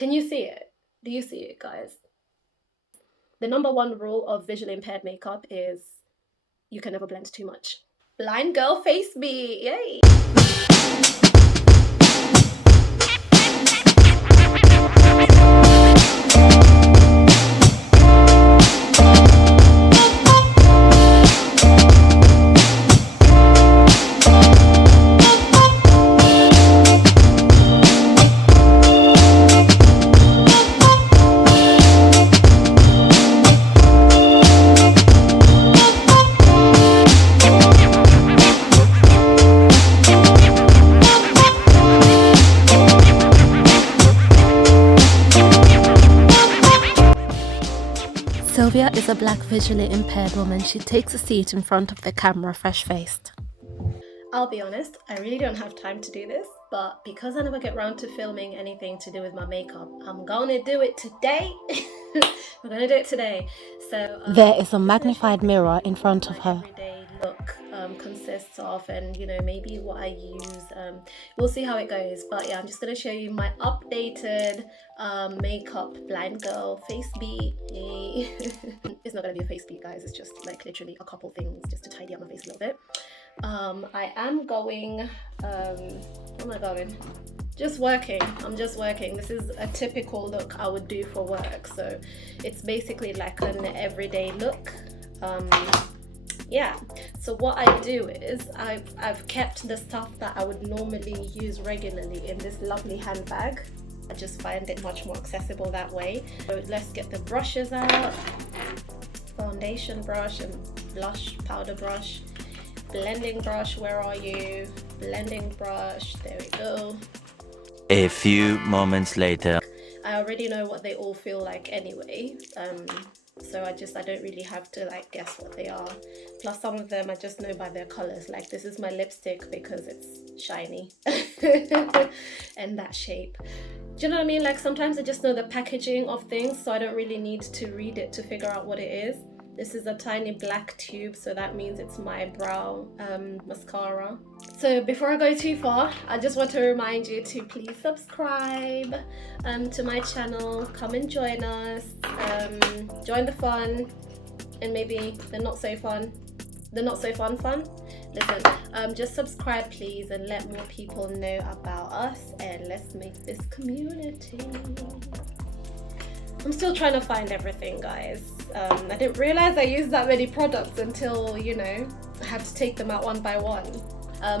Can you see it? Do you see it, guys? The number one rule of visually impaired makeup is you can never blend too much. Blind girl face beat, yay! Sylvia is a black visually impaired woman. She takes a seat in front of the camera fresh-faced. I'll be honest, I really don't have time to do this, but because I never get around to filming anything to do with my makeup, I'm gonna do it today. We're gonna do it today. So There is a magnified mirror in front of her. Everyday look consists of, and maybe what I use. We'll see how it goes. But yeah, I'm just gonna show you my updated makeup blind girl face beat. It's not gonna be a face beat, guys. It's just like literally a couple things just to tidy up my face a little bit. I am going. Where am I going? Just working. I'm just working. This is a typical look I would do for work. So it's basically like an everyday look. Yeah, so what I do is I've kept the stuff that I would normally use regularly in this lovely handbag. I just find it much more accessible that way. So let's get the brushes out. Foundation brush and blush powder brush. Blending brush, where are you? Blending brush, there we go. A few moments later. I already know what they all feel like anyway. So I don't really have to like guess what they are. Plus some of them I just know by their colors. Like this is my lipstick because it's shiny and that shape. Do you know what I mean? Like sometimes I just know the packaging of things, so I don't really need to read it to figure out what it is. This is a tiny black tube, so that means it's my brow mascara. So before I go too far, I just want to remind you to please subscribe to my channel. Come and join us. Join the fun and maybe the not so fun. Listen, just subscribe please and let more people know about us, and let's make this community. I'm still trying to find everything, guys. I didn't realize I used that many products until, I had to take them out one by one.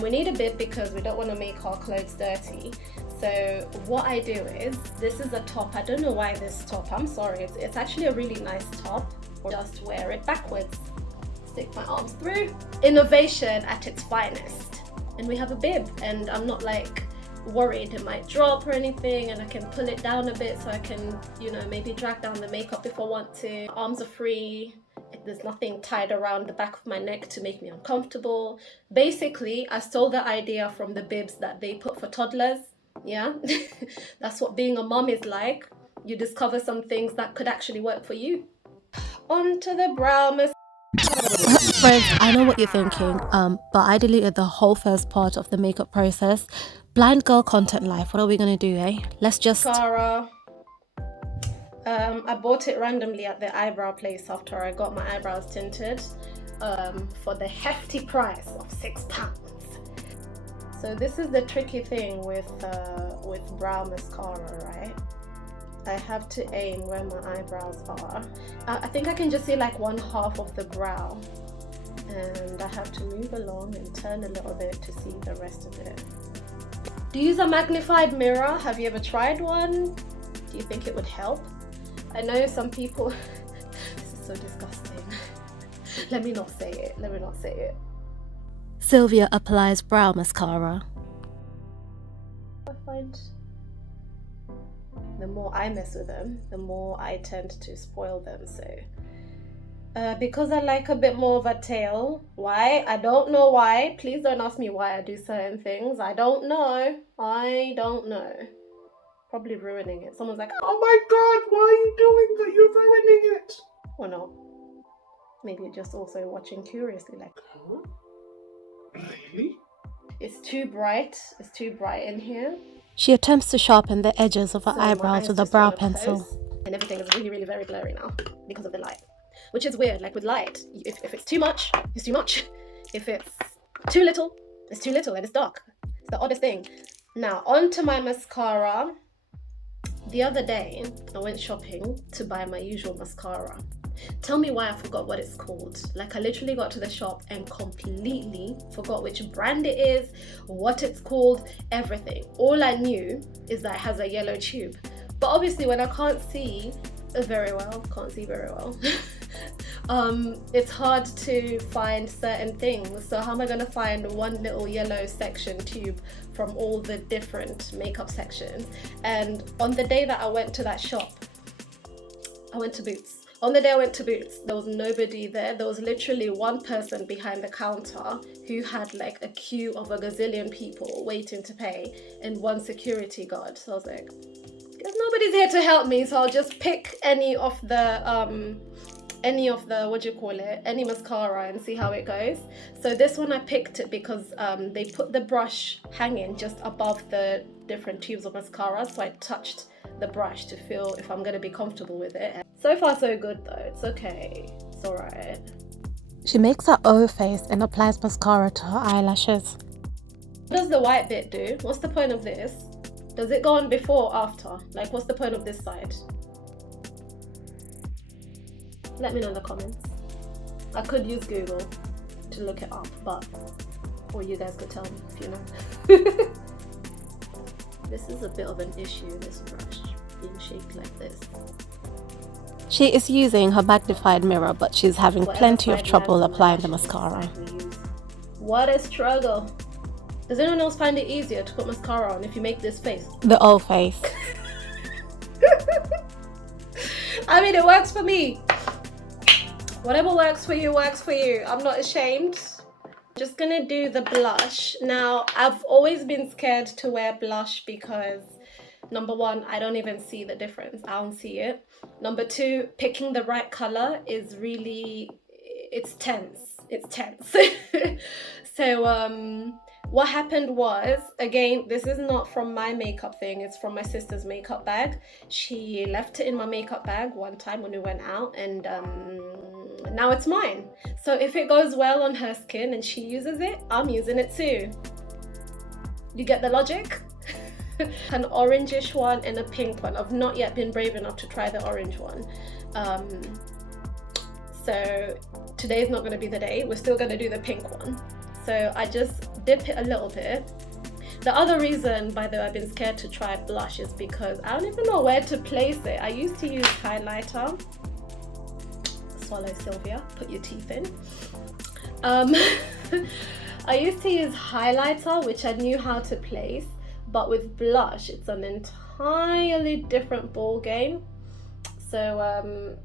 We need a bib because we don't want to make our clothes dirty. So what I do is, this is a top. I don't know why this top, I'm sorry. It's actually a really nice top. Just wear it backwards. Stick my arms through. Innovation at its finest. And we have a bib, and I'm not like worried it might drop or anything, and I can pull it down a bit so I can maybe drag down the makeup if I want to. Arms are free. There's nothing tied around the back of my neck to make me uncomfortable. Basically, I stole the idea from the bibs that they put for toddlers. Yeah. That's what being a mom is like. You discover some things that could actually work for you. Onto the brow mascara. Friends, I know what you're thinking, but I deleted the whole first part of the makeup process. Blind girl content life, what are we gonna do, eh? Let's just... Mascara. I bought it randomly at the eyebrow place after I got my eyebrows tinted for the hefty price of £6. So this is the tricky thing with brow mascara, right? I have to aim where my eyebrows are. I think I can just see like one half of the brow, and I have to move along and turn a little bit to see the rest of it. Do you use a magnified mirror? Have you ever tried one? Do you think it would help? I know some people... This is so disgusting. Let me not say it. Sylvia applies brow mascara. I find the more I mess with them, the more I tend to spoil them. So because I like a bit more of a tail. Why? I don't know why. Please don't ask me why I do certain things. I don't know. Probably ruining it. Someone's like, oh my god, why are you doing that? You're ruining it. Or not. Maybe you're just also watching curiously like, huh? Really? It's too bright in here. She attempts to sharpen the edges of her So my eyebrows eyes with a just brow wanna pencil. close, and everything is really, really very blurry now because of the light. Which is weird, like with light, if it's too much, it's too much. If it's too little, it's too little and it's dark. It's the oddest thing. Now, onto my mascara. The other day, I went shopping to buy my usual mascara. Tell me why I forgot what it's called. Like, I literally got to the shop and completely forgot which brand it is, what it's called, everything. All I knew is that it has a yellow tube. But obviously when I can't see very well, it's hard to find certain things. So how am I going to find one little yellow section tube from all the different makeup sections? And on the day that I went to that shop, I went to Boots. On the day I went to Boots, there was nobody there. There was literally one person behind the counter who had like a queue of a gazillion people waiting to pay and one security guard. So I was like, guess nobody's here to help me, so I'll just pick any of the any mascara and see how it goes. So this one I picked it because they put the brush hanging just above the different tubes of mascara, so I touched the brush to feel if I'm gonna be comfortable with it. So far so good though, it's okay, it's alright. She makes her O face and applies mascara to her eyelashes. What does the white bit do? What's the point of this? Does it go on before or after? Like, what's the point of this side? Let me know in the comments. I could use Google to look it up, but, or you guys could tell me if you know. This is a bit of an issue, this brush being shaped like this. She is using her magnified mirror, but she's having plenty of trouble applying the mascara. What a struggle. Does anyone else find it easier to put mascara on if you make this face? The O face. I mean, it works for me. Whatever works for you, works for you. I'm not ashamed. Just gonna do the blush. Now, I've always been scared to wear blush because number one, I don't even see the difference. I don't see it. Number two, picking the right color is really, it's tense. It's tense. So, what happened was, again, this is not from my makeup thing, it's from my sister's makeup bag. She left it in my makeup bag one time when we went out, and now it's mine. So if it goes well on her skin and she uses it, I'm using it too. You get the logic? An orangish one and a pink one. I've not yet been brave enough to try the orange one. So today's not going to be the day. We're still going to do the pink one. So I just dip it a little bit. The other reason, by the way, I've been scared to try blush is because I don't even know where to place it. I used to use highlighter. Swallow, Sylvia, put your teeth in. I used to use highlighter, which I knew how to place, but with blush, it's an entirely different ball game. So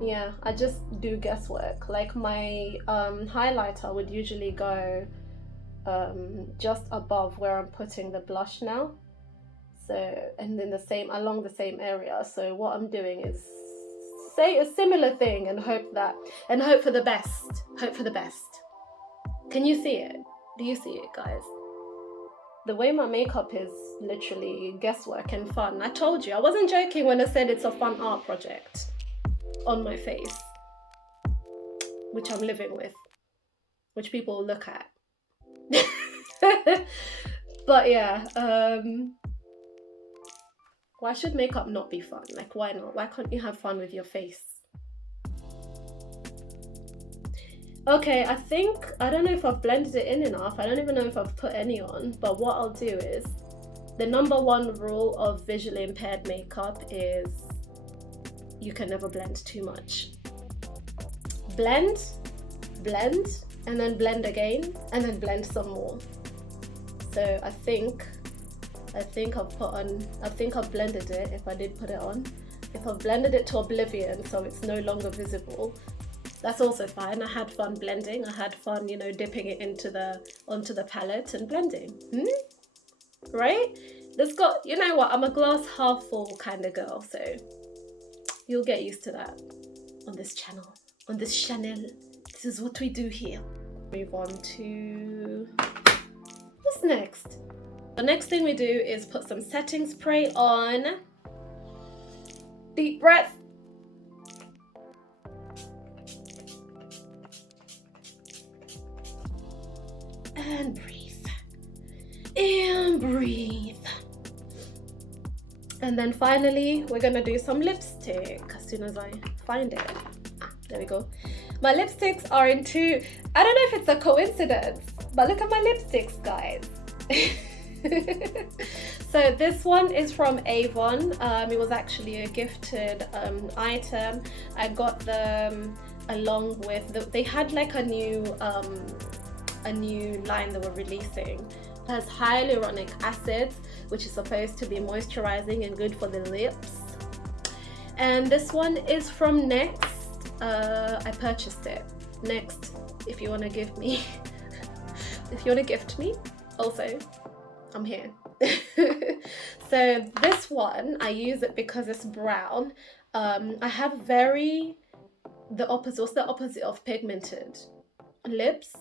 yeah, I just do guesswork. Like my highlighter would usually go just above where I'm putting the blush now. So, and then along the same area. So what I'm doing is say a similar thing and hope for the best. Hope for the best. Can you see it? Do you see it, guys? The way my makeup is literally guesswork and fun. I told you, I wasn't joking when I said it's a fun art project on my face, which I'm living with, which people look at. But yeah, why should makeup not be fun? Like, why not? Why can't you have fun with your face? Okay, I don't know if I've blended it in enough. I don't even know if I've put any on, but what I'll do is, the number one rule of visually impaired makeup is you can never blend too much. Blend, and then blend again, and then blend some more. So I think I've blended it, if I did put it on. If I've blended it to oblivion so it's no longer visible, that's also fine. I had fun blending. I had fun, dipping it onto the palette and blending. Right? You know what? I'm a glass half full kind of girl, so you'll get used to that on this channel. On this channel. This is what we do here. Move on to what's next? The next thing we do is put some setting spray on. Deep breath. And breathe. And breathe. And then finally, we're gonna do some lipstick as soon as I find it. There we go. My lipsticks are in two. I don't know if it's a coincidence, but look at my lipsticks, guys. So this one is from Avon. It was actually a gifted item. I got them along with they had like a new line they were releasing. It has hyaluronic acid, which is supposed to be moisturizing and good for the lips. And this one is from Next. I purchased it. Next, if you want to give me if you want to gift me, also I'm here. So this one, I use it because it's brown. I have the opposite of pigmented lips,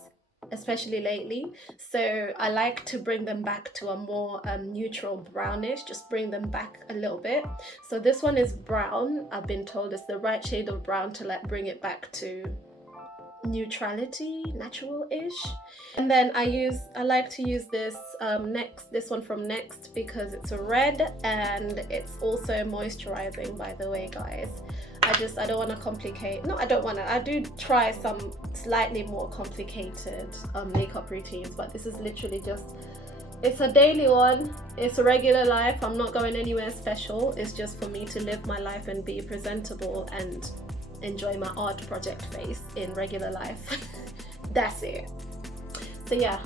especially lately, so I like to bring them back to a more neutral brownish, just bring them back a little bit. So this one is brown. I've been told it's the right shade of brown to like bring it back to neutrality, natural-ish. And then I like to use this this one from Next because it's a red and it's also moisturizing, by the way, guys. I don't want to complicate, no, I don't want to, I do try some slightly more complicated makeup routines, but this is literally just, it's a daily one, it's a regular life. I'm not going anywhere special. It's just for me to live my life and be presentable and enjoy my art project face in regular life. That's it. So yeah,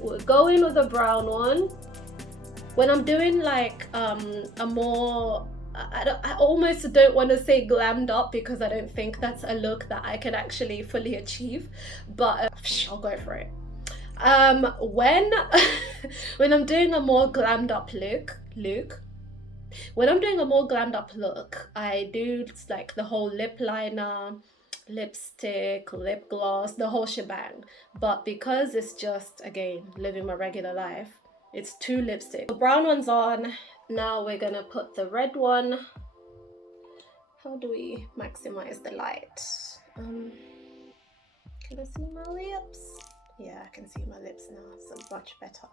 we're going with a brown one. When I'm doing like a more, I almost don't want to say glammed up because I don't think that's a look that I can actually fully achieve, but I'll go for it. When when I'm doing a more glammed up when I'm doing a more glammed up look, I do like the whole lip liner, lipstick, lip gloss, the whole shebang. But because it's just, again, living my regular life, it's two lipsticks. The brown one's on. Now we're gonna put the red one. How do we maximize the light? Can I see my lips? Yeah, I can see my lips now, so much better.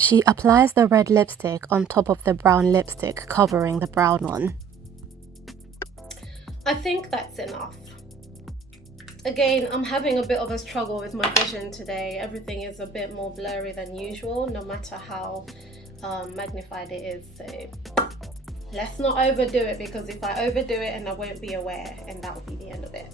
She applies the red lipstick on top of the brown lipstick, covering the brown one. I think that's enough. Again, I'm having a bit of a struggle with my vision today. Everything is a bit more blurry than usual, no matter how magnified it is. So let's not overdo it, because if I overdo it and I won't be aware, and that will be the end of it.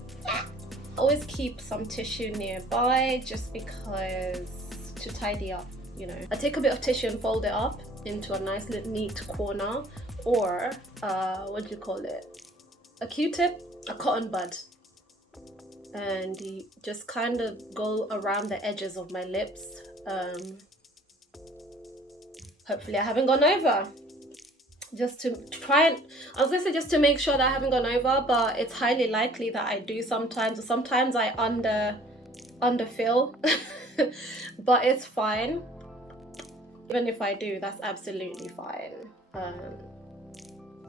Always keep some tissue nearby, just because, to tidy up, you know. I take a bit of tissue and fold it up into a nice little neat corner, or what do you call it? A Q-tip, a cotton bud. And you just kind of go around the edges of my lips. Hopefully I haven't gone over. Just to try and, I was gonna say just to make sure that I haven't gone over, but it's highly likely that I do sometimes, or sometimes I underfill, but it's fine. Even if I do, that's absolutely fine.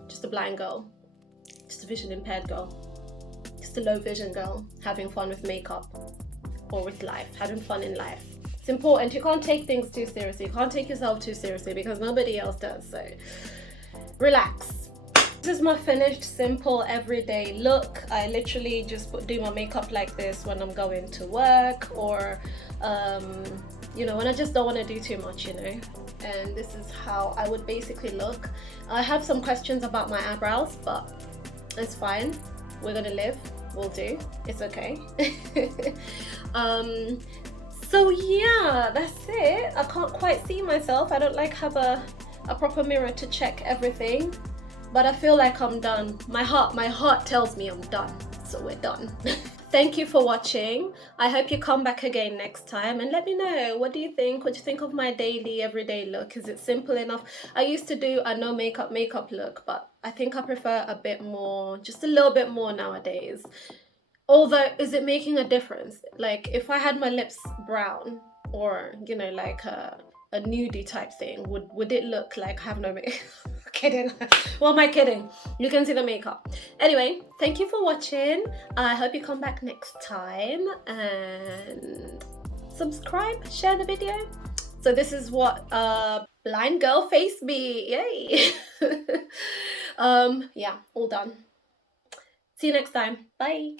Just a blind girl, just a vision impaired girl. Just a low vision girl having fun with makeup or with life, having fun in life. It's important. You can't take things too seriously. You can't take yourself too seriously because nobody else does. So relax. This is my finished, simple, everyday look. I literally just do my makeup like this when I'm going to work, or you know, when I just don't want to do too much, you know. And this is how I would basically look. I have some questions about my eyebrows, but it's fine. We're gonna live, we'll do, it's okay. So yeah, that's it. I can't quite see myself. I don't like have a proper mirror to check everything, but I feel like I'm done. My heart tells me I'm done, so we're done. thank you for watching. I hope you come back again next time and let me know, what do you think? What do you think of my daily everyday look? Is it simple enough? I used to do a no makeup look, but I think I prefer a bit more, just a little bit more nowadays. Although, is it making a difference? Like, if I had my lips brown, or you know, like a nudie type thing, would it look like I have no makeup? Kidding. What am I kidding? You can see the makeup. Anyway, thank you for watching. I hope you come back next time, and subscribe, share the video. So this is what blind girl face be. Yay. Yeah, all done. See you next time. Bye.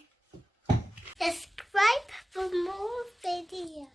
Subscribe for more videos.